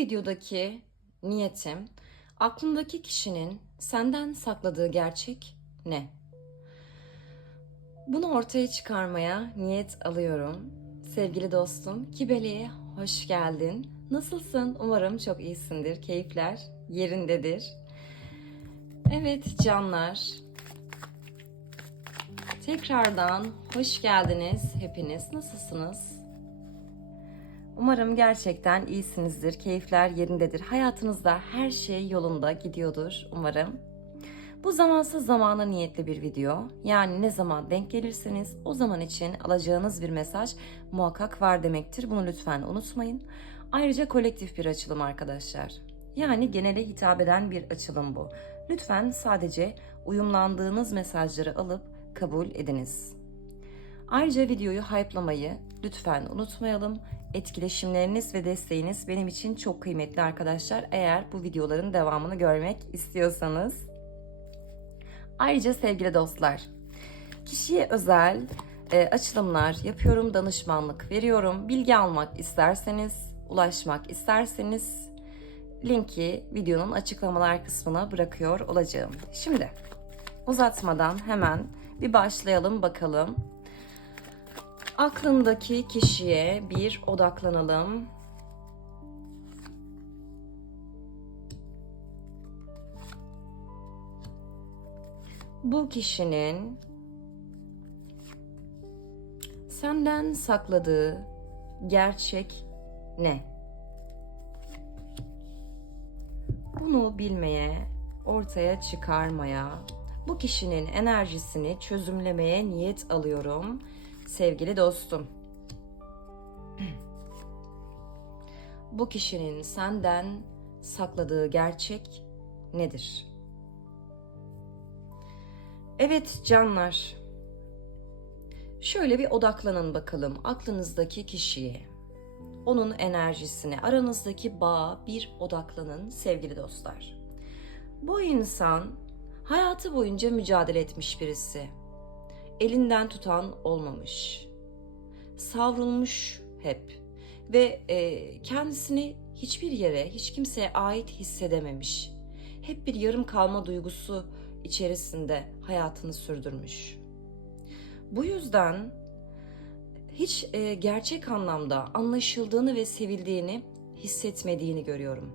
videodaki niyetim aklındaki kişinin senden sakladığı gerçek ne? Bunu ortaya çıkarmaya niyet alıyorum. Sevgili dostum, Kibeli'ye hoş geldin. Nasılsın? Umarım çok iyisindir. Keyifler yerindedir. Evet canlar. Tekrardan hoş geldiniz hepiniz. Nasılsınız? Umarım gerçekten iyisinizdir. Keyifler yerindedir. Hayatınızda her şey yolunda gidiyordur umarım. Bu zamansız zamana niyetli bir video. Yani ne zaman denk gelirseniz o zaman için alacağınız bir mesaj muhakkak var demektir. Bunu lütfen unutmayın. Ayrıca kolektif bir açılım arkadaşlar. Yani genele hitap eden bir açılım bu. Lütfen sadece uyumlandığınız mesajları alıp kabul ediniz. Ayrıca videoyu hype'lamayı lütfen unutmayalım. Etkileşimleriniz ve desteğiniz benim için çok kıymetli arkadaşlar. Eğer bu videoların devamını görmek istiyorsanız. Ayrıca sevgili dostlar, kişiye özel e, açılımlar yapıyorum, danışmanlık veriyorum. Bilgi almak isterseniz, ulaşmak isterseniz linki videonun açıklamalar kısmına bırakıyor olacağım. Şimdi uzatmadan hemen bir başlayalım bakalım. Aklındaki kişiye bir odaklanalım. Bu kişinin senden sakladığı gerçek ne? Bunu bilmeye, ortaya çıkarmaya, bu kişinin enerjisini çözümlemeye niyet alıyorum sevgili dostum. Bu kişinin senden sakladığı gerçek nedir? Evet canlar. Şöyle bir odaklanın bakalım aklınızdaki kişiye. Onun enerjisine, aranızdaki bağa bir odaklanın sevgili dostlar. Bu insan hayatı boyunca mücadele etmiş birisi. Elinden tutan olmamış. Savrulmuş hep ve e, kendisini hiçbir yere, hiç kimseye ait hissedememiş. Hep bir yarım kalma duygusu içerisinde hayatını sürdürmüş. Bu yüzden hiç e, gerçek anlamda anlaşıldığını ve sevildiğini hissetmediğini görüyorum.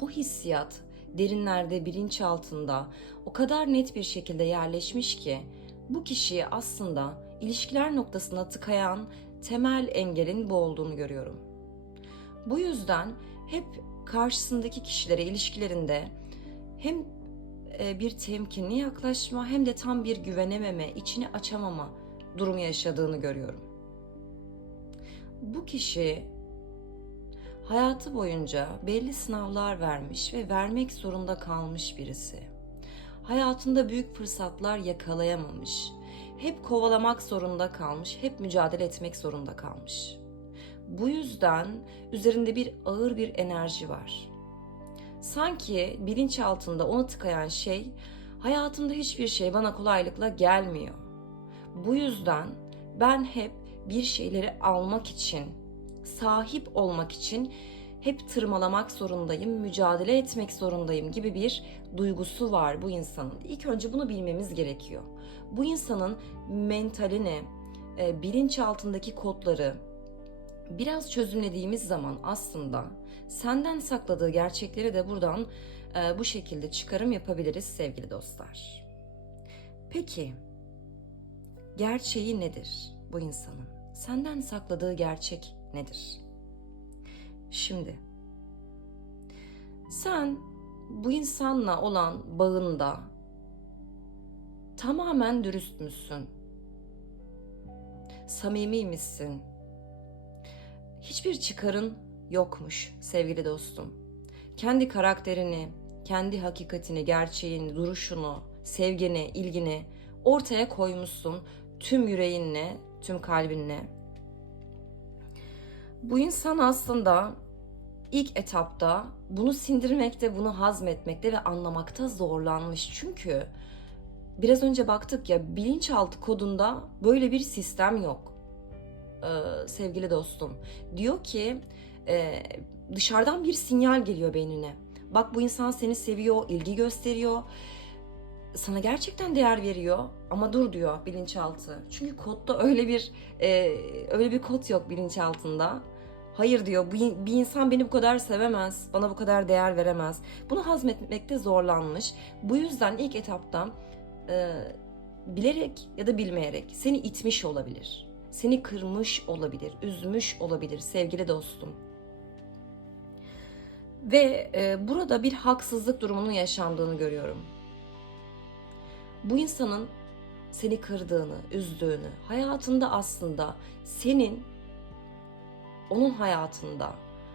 Bu hissiyat derinlerde, bilinç altında o kadar net bir şekilde yerleşmiş ki bu kişiyi aslında ilişkiler noktasına tıkayan temel engelin bu olduğunu görüyorum. Bu yüzden hep karşısındaki kişilere ilişkilerinde hem e, bir temkinli yaklaşma hem de tam bir güvenememe, içini açamama durumu yaşadığını görüyorum. Bu kişi hayatı boyunca belli sınavlar vermiş ve vermek zorunda kalmış birisi. Hayatında büyük fırsatlar yakalayamamış. Hep kovalamak zorunda kalmış, hep mücadele etmek zorunda kalmış. Bu yüzden üzerinde bir ağır bir enerji var. Sanki bilinç altında onu tıkayan şey, hayatımda hiçbir şey bana kolaylıkla gelmiyor. Bu yüzden ben hep bir şeyleri almak için, sahip olmak için hep tırmalamak zorundayım, mücadele etmek zorundayım gibi bir duygusu var bu insanın. İlk önce bunu bilmemiz gerekiyor. Bu insanın mentalini, e, bilinç altındaki kodları biraz çözümlediğimiz zaman aslında senden sakladığı gerçekleri de buradan e, bu şekilde çıkarım yapabiliriz sevgili dostlar. Peki gerçeği nedir bu insanın? Senden sakladığı gerçek nedir? Şimdi sen bu insanla olan bağında tamamen dürüst müsün? Samimi misin? Hiçbir çıkarın yokmuş sevgili dostum. Kendi karakterini, kendi hakikatini, gerçeğini, duruşunu, sevgini, ilgini ortaya koymuşsun tüm yüreğinle, tüm kalbinle. Bu insan aslında ilk etapta bunu sindirmekte, bunu hazmetmekte ve anlamakta zorlanmış. Çünkü biraz önce baktık ya bilinçaltı kodunda böyle bir sistem yok. Ee, sevgili dostum. Diyor ki e, dışarıdan bir sinyal geliyor beynine. Bak bu insan seni seviyor, ilgi gösteriyor. Sana gerçekten değer veriyor ama dur diyor bilinçaltı. Çünkü kodda öyle bir e, öyle bir kod yok bilinçaltında. Hayır diyor bir insan beni bu kadar sevemez, bana bu kadar değer veremez. Bunu hazmetmekte zorlanmış. Bu yüzden ilk etapta e, bilerek ya da bilmeyerek seni itmiş olabilir. Seni kırmış olabilir, üzmüş olabilir sevgili dostum. Ve e, burada bir haksızlık durumunun yaşandığını görüyorum. Bu insanın seni kırdığını, üzdüğünü, hayatında aslında senin onun hayatında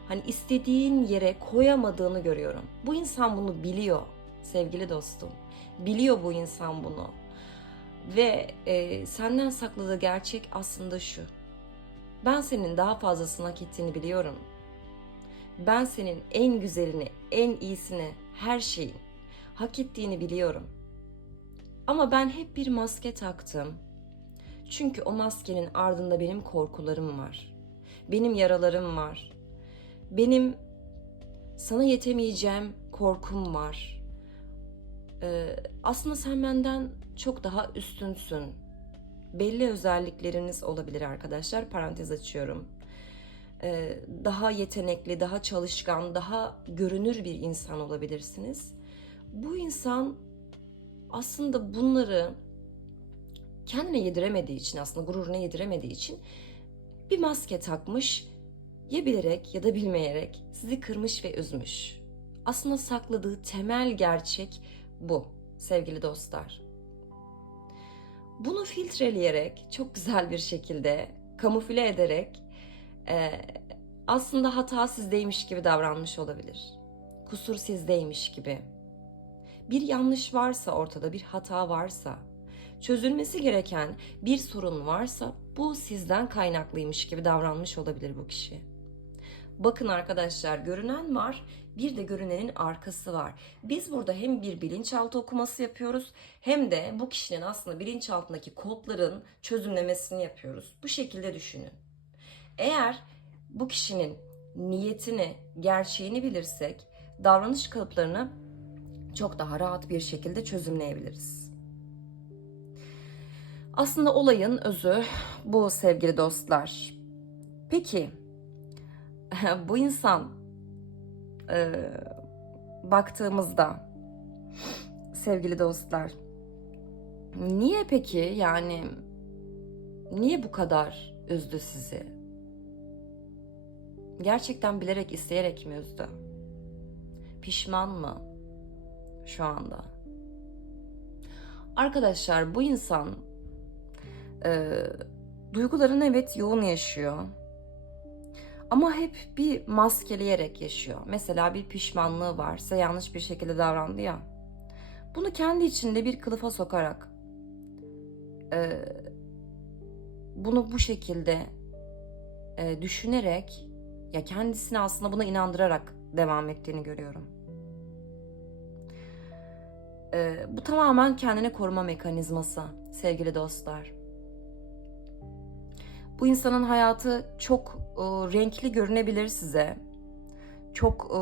hani istediğin yere koyamadığını görüyorum. Bu insan bunu biliyor sevgili dostum. Biliyor bu insan bunu. Ve e, senden sakladığı gerçek aslında şu. Ben senin daha fazlasını hak ettiğini biliyorum. Ben senin en güzelini, en iyisini, her şeyin hak ettiğini biliyorum. Ama ben hep bir maske taktım. Çünkü o maskenin ardında benim korkularım var. Benim yaralarım var. Benim sana yetemeyeceğim korkum var. Ee, aslında sen benden çok daha üstünsün. Belli özellikleriniz olabilir arkadaşlar. Parantez açıyorum. Ee, daha yetenekli, daha çalışkan, daha görünür bir insan olabilirsiniz. Bu insan aslında bunları kendine yediremediği için, aslında gururuna yediremediği için bir maske takmış, ya bilerek ya da bilmeyerek sizi kırmış ve üzmüş. Aslında sakladığı temel gerçek bu sevgili dostlar. Bunu filtreleyerek çok güzel bir şekilde kamufle ederek e, aslında hata sizdeymiş gibi davranmış olabilir. Kusur sizdeymiş gibi. Bir yanlış varsa ortada bir hata varsa, çözülmesi gereken bir sorun varsa bu sizden kaynaklıymış gibi davranmış olabilir bu kişi. Bakın arkadaşlar görünen var bir de görünenin arkası var. Biz burada hem bir bilinçaltı okuması yapıyoruz hem de bu kişinin aslında bilinçaltındaki kodların çözümlemesini yapıyoruz. Bu şekilde düşünün. Eğer bu kişinin niyetini, gerçeğini bilirsek davranış kalıplarını çok daha rahat bir şekilde çözümleyebiliriz. Aslında olayın özü bu sevgili dostlar. Peki bu insan e, baktığımızda sevgili dostlar niye peki yani niye bu kadar üzdü sizi? Gerçekten bilerek isteyerek mi üzdü? Pişman mı şu anda? Arkadaşlar bu insan e, duygularını evet yoğun yaşıyor. Ama hep bir maskeleyerek yaşıyor. Mesela bir pişmanlığı varsa yanlış bir şekilde davrandı ya. Bunu kendi içinde bir kılıfa sokarak e, bunu bu şekilde e, düşünerek ya kendisini aslında buna inandırarak devam ettiğini görüyorum. E, bu tamamen kendini koruma mekanizması sevgili dostlar. Bu insanın hayatı çok e, renkli görünebilir size. Çok e,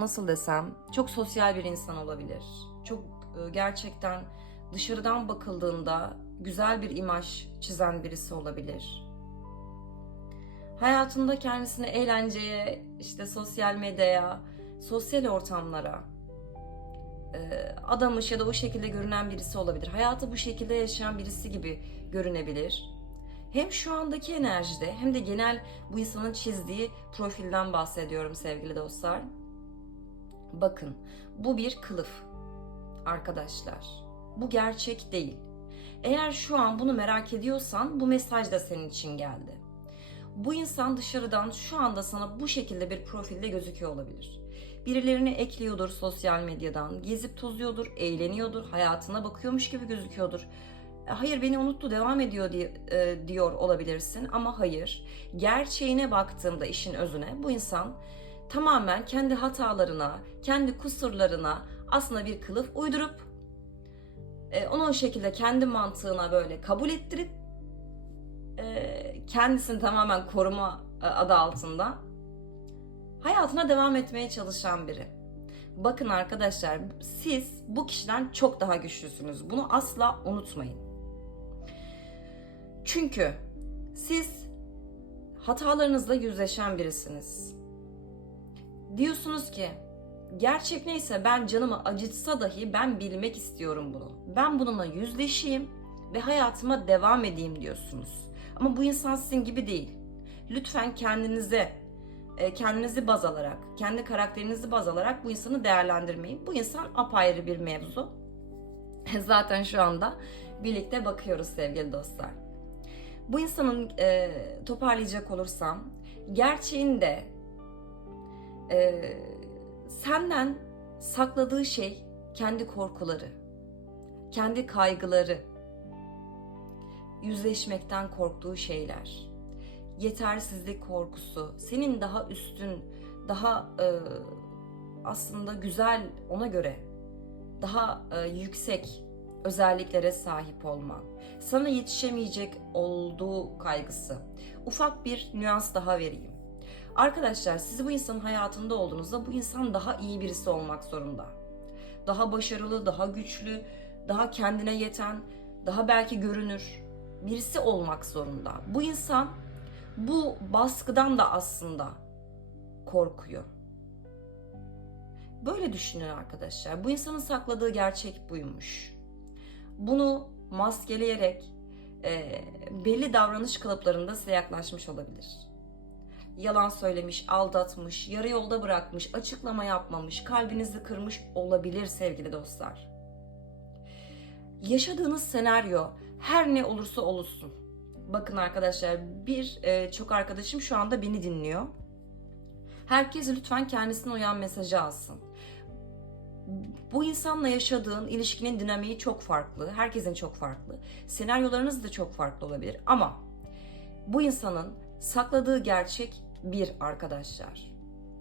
nasıl desem, çok sosyal bir insan olabilir. Çok e, gerçekten dışarıdan bakıldığında güzel bir imaj çizen birisi olabilir. Hayatında kendisini eğlenceye, işte sosyal medyaya, sosyal ortamlara e, adamış ya da o şekilde görünen birisi olabilir. Hayatı bu şekilde yaşayan birisi gibi görünebilir hem şu andaki enerjide hem de genel bu insanın çizdiği profilden bahsediyorum sevgili dostlar. Bakın bu bir kılıf arkadaşlar. Bu gerçek değil. Eğer şu an bunu merak ediyorsan bu mesaj da senin için geldi. Bu insan dışarıdan şu anda sana bu şekilde bir profilde gözüküyor olabilir. Birilerini ekliyordur sosyal medyadan, gezip tozuyordur, eğleniyordur, hayatına bakıyormuş gibi gözüküyordur hayır beni unuttu devam ediyor diye, e, diyor olabilirsin ama hayır. Gerçeğine baktığımda işin özüne bu insan tamamen kendi hatalarına, kendi kusurlarına aslında bir kılıf uydurup e, onu o şekilde kendi mantığına böyle kabul ettirip e, kendisini tamamen koruma e, adı altında Hayatına devam etmeye çalışan biri. Bakın arkadaşlar siz bu kişiden çok daha güçlüsünüz. Bunu asla unutmayın. Çünkü siz hatalarınızla yüzleşen birisiniz. Diyorsunuz ki gerçek neyse ben canımı acıtsa dahi ben bilmek istiyorum bunu. Ben bununla yüzleşeyim ve hayatıma devam edeyim diyorsunuz. Ama bu insan sizin gibi değil. Lütfen kendinize e, kendinizi baz alarak, kendi karakterinizi baz alarak bu insanı değerlendirmeyin. Bu insan apayrı bir mevzu. Zaten şu anda birlikte bakıyoruz sevgili dostlar. Bu insanın e, toparlayacak olursam gerçeğinde e, senden sakladığı şey kendi korkuları, kendi kaygıları, yüzleşmekten korktuğu şeyler, yetersizlik korkusu, senin daha üstün, daha e, aslında güzel ona göre daha e, yüksek özelliklere sahip olman, sana yetişemeyecek olduğu kaygısı. Ufak bir nüans daha vereyim. Arkadaşlar siz bu insanın hayatında olduğunuzda bu insan daha iyi birisi olmak zorunda. Daha başarılı, daha güçlü, daha kendine yeten, daha belki görünür birisi olmak zorunda. Bu insan bu baskıdan da aslında korkuyor. Böyle düşünün arkadaşlar. Bu insanın sakladığı gerçek buymuş. Bunu maskeleyerek e, belli davranış kalıplarında size yaklaşmış olabilir. Yalan söylemiş, aldatmış, yarı yolda bırakmış, açıklama yapmamış, kalbinizi kırmış olabilir sevgili dostlar. Yaşadığınız senaryo her ne olursa olsun. Bakın arkadaşlar bir e, çok arkadaşım şu anda beni dinliyor. Herkes lütfen kendisine uyan mesajı alsın. Bu insanla yaşadığın ilişkinin dinamiği çok farklı. Herkesin çok farklı. Senaryolarınız da çok farklı olabilir. Ama bu insanın sakladığı gerçek bir arkadaşlar.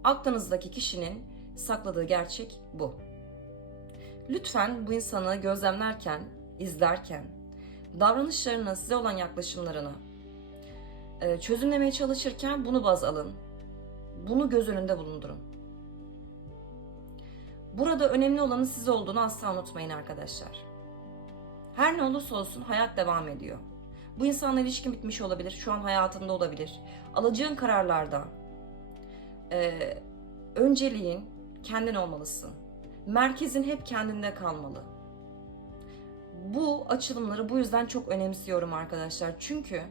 Aklınızdaki kişinin sakladığı gerçek bu. Lütfen bu insanı gözlemlerken, izlerken, davranışlarını, size olan yaklaşımlarını e, çözümlemeye çalışırken bunu baz alın. Bunu göz önünde bulundurun. Burada önemli olanın siz olduğunu asla unutmayın arkadaşlar. Her ne olursa olsun hayat devam ediyor. Bu insanla ilişkin bitmiş olabilir, şu an hayatında olabilir. Alacağın kararlarda e, önceliğin kendin olmalısın. Merkezin hep kendinde kalmalı. Bu açılımları bu yüzden çok önemsiyorum arkadaşlar. Çünkü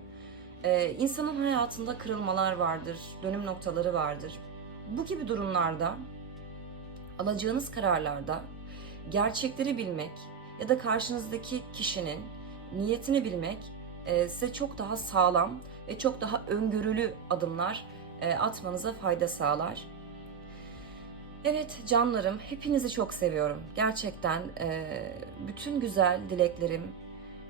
e, insanın hayatında kırılmalar vardır, dönüm noktaları vardır. Bu gibi durumlarda alacağınız kararlarda gerçekleri bilmek ya da karşınızdaki kişinin niyetini bilmek e, size çok daha sağlam ve çok daha öngörülü adımlar e, atmanıza fayda sağlar. Evet canlarım, hepinizi çok seviyorum. Gerçekten e, bütün güzel dileklerim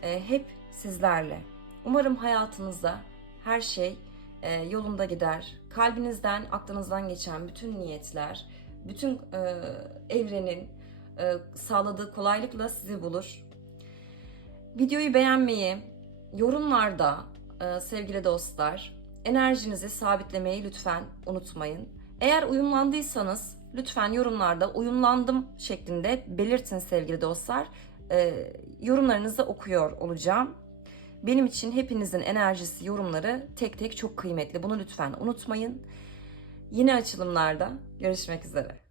hep sizlerle. Umarım hayatınızda her şey yolunda gider. Kalbinizden, aklınızdan geçen bütün niyetler, bütün e, evrenin e, sağladığı kolaylıkla sizi bulur. Videoyu beğenmeyi, yorumlarda e, sevgili dostlar, enerjinizi sabitlemeyi lütfen unutmayın. Eğer uyumlandıysanız lütfen yorumlarda uyumlandım şeklinde belirtin sevgili dostlar. E, yorumlarınızı okuyor olacağım. Benim için hepinizin enerjisi, yorumları tek tek çok kıymetli. Bunu lütfen unutmayın. Yine açılımlarda görüşmek üzere.